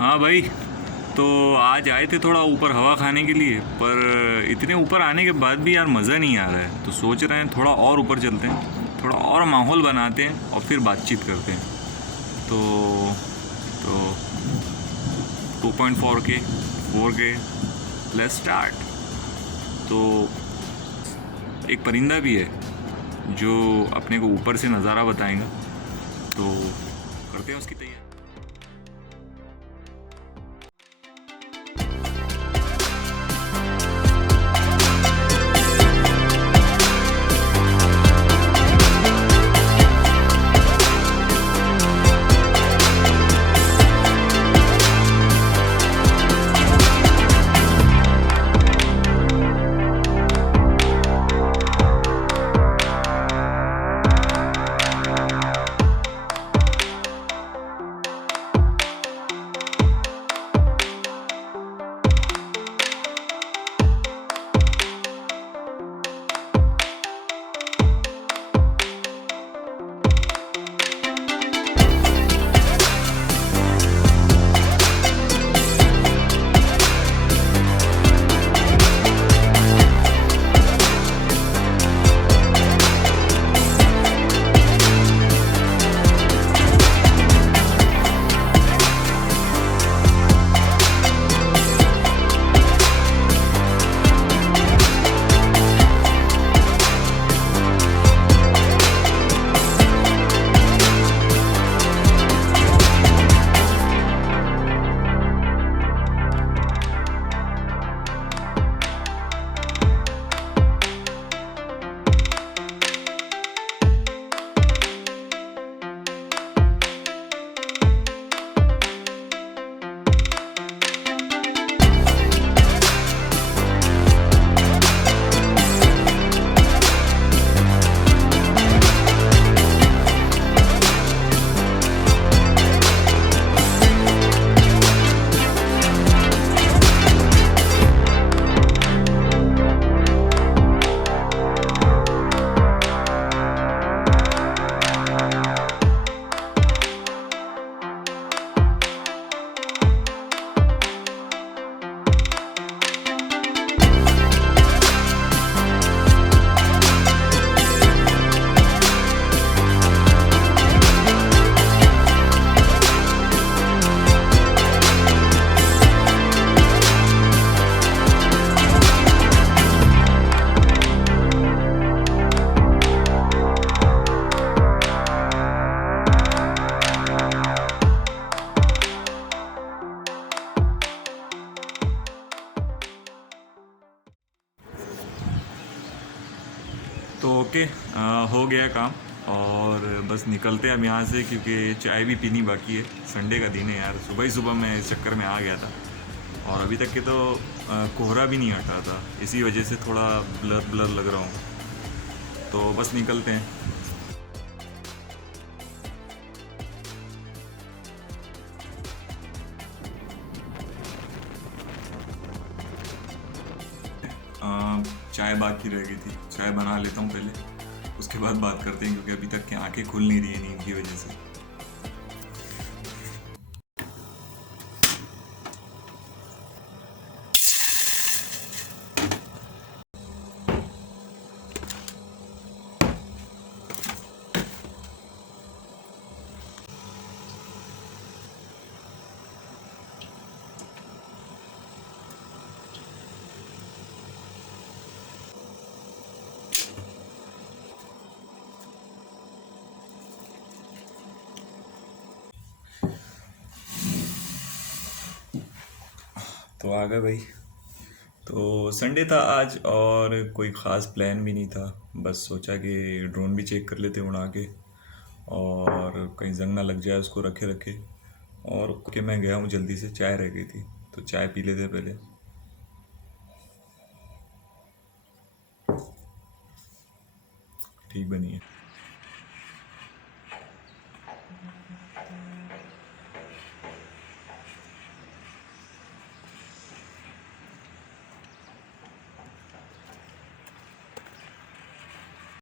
हाँ भाई, तो आज आए थे थोड़ा ऊपर हवा खाने के लिए, पर इतने ऊपर आने के बाद भी यार मज़ा नहीं आ रहा है। तो सोच रहे हैं थोड़ा और ऊपर चलते हैं, थोड़ा और माहौल बनाते हैं और फिर बातचीत करते हैं। तो 2.4K 4K, लेट्स स्टार्ट। तो एक परिंदा भी है जो अपने को ऊपर से नज़ारा बताएगा, तो करते हैं उसकी तैयारी। तो ओके, हो गया काम और बस निकलते हैं अब यहाँ से, क्योंकि चाय भी पीनी बाकी है। संडे का दिन है यार, सुबह ही सुबह मैं इस चक्कर में आ गया था और अभी तक के तो कोहरा भी नहीं हटा था, इसी वजह से थोड़ा ब्लर ब्लर लग रहा हूँ। तो बस निकलते हैं। चाय बाकी रह गई थी, चाय बना लेता हूँ पहले, उसके बाद बात करते हैं, क्योंकि अभी तक की आंखें खुल नहीं रही है नींद की वजह से। तो आ गए भाई। तो संडे था आज और कोई ख़ास प्लान भी नहीं था, बस सोचा कि ड्रोन भी चेक कर लेते उड़ा के, और कहीं जंग ना लग जाए उसको रखे रखे। और कि मैं गया हूँ जल्दी से, चाय रह गई थी तो चाय पी लेते पहले।